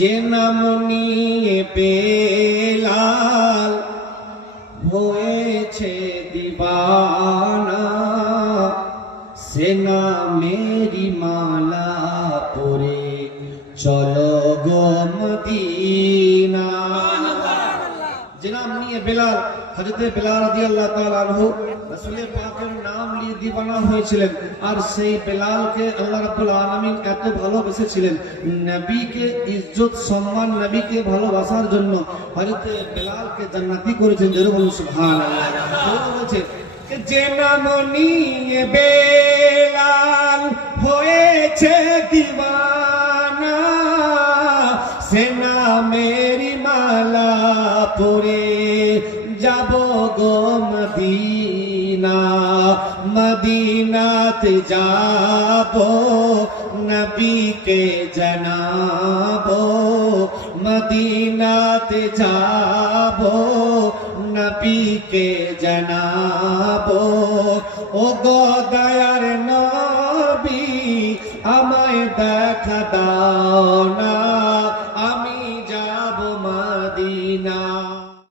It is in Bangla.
যে নাম নিয়ে বেলাল হয়েছে দিবানা, সে নামেরি মালা পরে চলো গো মদিনা। যে নাম নিয়ে বেলাল, হযরতে বেলাল রাদিয়াল্লাহু তাআলা আনহু রাসূল পাকের নাম নিয়ে দিওয়ানা হয়েছিলেন। আর সেই বেলালকে আল্লাহ রাব্বুল আলামিন এত ভালোবেসেছিলেন, নবীকে ইজ্জত সম্মান, নবীকে ভালোবাসার জন্য হযরতে বেলালকে জান্নাতি করেছেন। জোরে বলুন সুবহানাল্লাহ। বলেছে যে নাম নিয়ে বেলাল হয়েছে দিওয়ানা, সে নামেরি মালা পরে যাব গো মদিনা। মদিনাতে যাব নবীকে জানাবো, মদিনাতে যাব নবীকে জানাবো। ও গো দয়ার নবী আমায় দেখা দাও না,